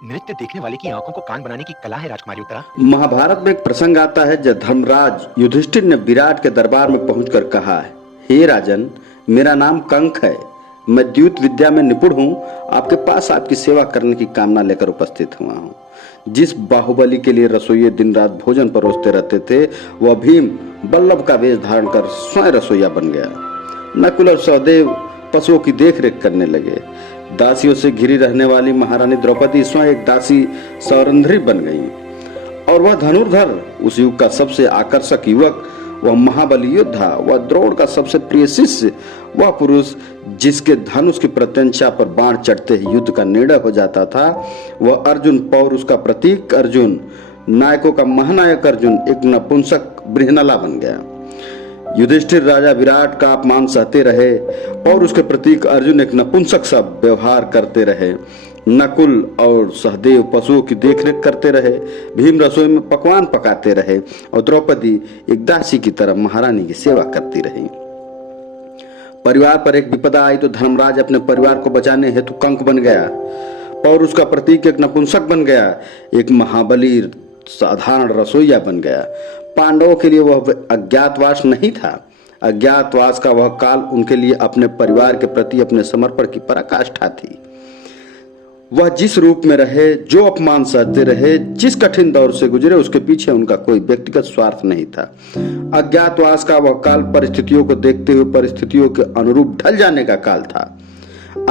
नृत्य देखने वाले की आंखों को कान बनाने की कला है राजकुमारी उत्तरा। महाभारत में एक प्रसंग आता है जब धर्मराज युधिष्ठिर ने विराट के दरबार में पहुंचकर कहा है, हे राजन, मेरा नाम कंक है, मैं द्यूत विद्या में निपुण हूँ, आपके पास आपकी सेवा करने की कामना लेकर उपस्थित हुआ हूँ। जिस बाहुबली के लिए रसोइये दिन रात भोजन परोसते रहते थे, वह भीम बल्लभ का वेश धारण कर स्वयं रसोईया बन गया। नकुल और सहदेव पशुओं की देखरेख करने लगे। दासियों से घिरी रहने वाली महारानी द्रौपदी स्वयं एक दासी सौरंध्री बन गई और वह धनुर्धर, उस युग का सबसे आकर्षक युवक, वह महाबली योद्धा, वह द्रोण का सबसे प्रिय शिष्य, वह पुरुष जिसके धनुष की प्रत्यंचा पर बाण चढ़ते ही युद्ध का निर्णय हो जाता था, वह अर्जुन, पौरुष का प्रतीक अर्जुन, नायकों का महानायक अर्जुन, एक नपुंसक बृहनला बन गया। युधिष्ठिर राजा विराट का अपमान सहते रहे और उसके प्रतीक अर्जुन एक नपुंसक सा व्यवहार करते रहे। नकुल और सहदेव पशुओं की देखरेख करते रहे। भीम रसोई में पकवान पकाते रहे और द्रौपदी एक दासी की तरह महारानी की सेवा करती रही। परिवार पर एक विपदा आई तो धर्मराज अपने परिवार को बचाने हेतु कंक बन गया। पौरुष का प्रतीक एक नपुंसक बन गया। एक महाबली साधारण रसोईया बन गया। पांडवों के लिए वह अज्ञातवास नहीं था। अज्ञातवास का वह काल उनके लिए अपने परिवार के प्रति अपने समर्पण की पराकाष्ठा थी। वह जिस रूप में रहे, जो अपमान सहते रहे, जिस कठिन दौर से गुजरे, उसके पीछे उनका कोई व्यक्तिगत स्वार्थ नहीं था। अज्ञातवास का वह काल परिस्थितियों को देखते हुए परिस्थितियों के अनुरूप ढल जाने का काल था।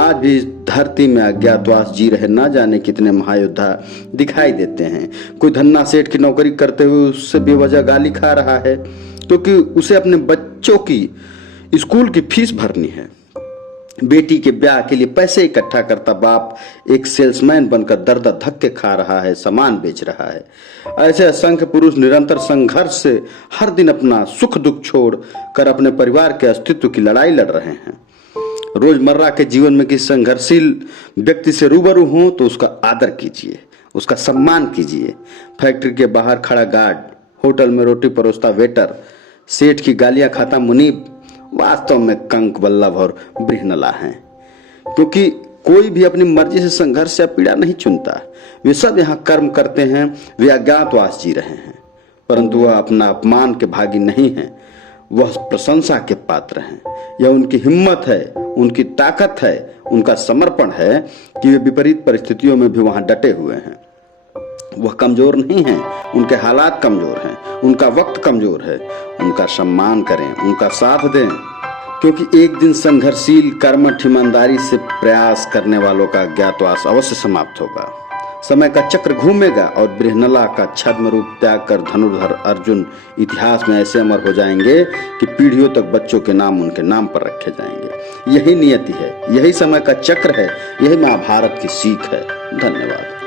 आज भी इस धरती में अज्ञातवास जी रहे ना जाने कितने महायोद्धा दिखाई देते हैं। कोई धन्ना सेठ की नौकरी करते हुए उससे बेवजह गाली खा रहा है क्योंकि उसे अपने बच्चों की स्कूल की फीस भरनी है। बेटी के ब्याह के लिए पैसे इकट्ठा करता बाप एक सेल्समैन बनकर दर दर धक्के खा रहा है, सामान बेच रहा है। ऐसे असंख्य पुरुष निरंतर संघर्ष से हर दिन अपना सुख दुख छोड़ कर अपने परिवार के अस्तित्व की लड़ाई लड़ रहे हैं। रोजमर्रा के जीवन में किसी संघर्षशील व्यक्ति से रूबरू हो तो उसका आदर कीजिए, उसका सम्मान कीजिए। फैक्ट्री के बाहर खड़ा गार्ड, होटल में रोटी परोसता वेटर, सेठ की गालियां खाता मुनीब वास्तव में कंक, बल्लभ और बृहनला हैं। क्योंकि कोई भी अपनी मर्जी से संघर्ष या पीड़ा नहीं चुनता। वे सब यहाँ कर्म करते हैं, वे अज्ञातवास जी रहे हैं, परंतु वह अपना अपमान के भागी नहीं है, वह प्रशंसा के पात्र हैं। यह उनकी हिम्मत है, उनकी ताकत है, उनका समर्पण है कि वे विपरीत परिस्थितियों में भी वहां डटे हुए हैं। वह कमजोर नहीं हैं, उनके हालात कमजोर हैं, उनका वक्त कमजोर है। उनका सम्मान करें, उनका साथ दें, क्योंकि एक दिन संघर्षशील कर्मठ ईमानदारी से प्रयास करने वालों का अज्ञातवास अवश्य समाप्त होगा। समय का चक्र घूमेगा और बृहनला का छद्म रूप त्याग कर धनुर्धर अर्जुन इतिहास में ऐसे अमर हो जाएंगे कि पीढ़ियों तक बच्चों के नाम उनके नाम पर रखे जाएंगे। यही नियति है, यही समय का चक्र है, यही महाभारत की सीख है। धन्यवाद।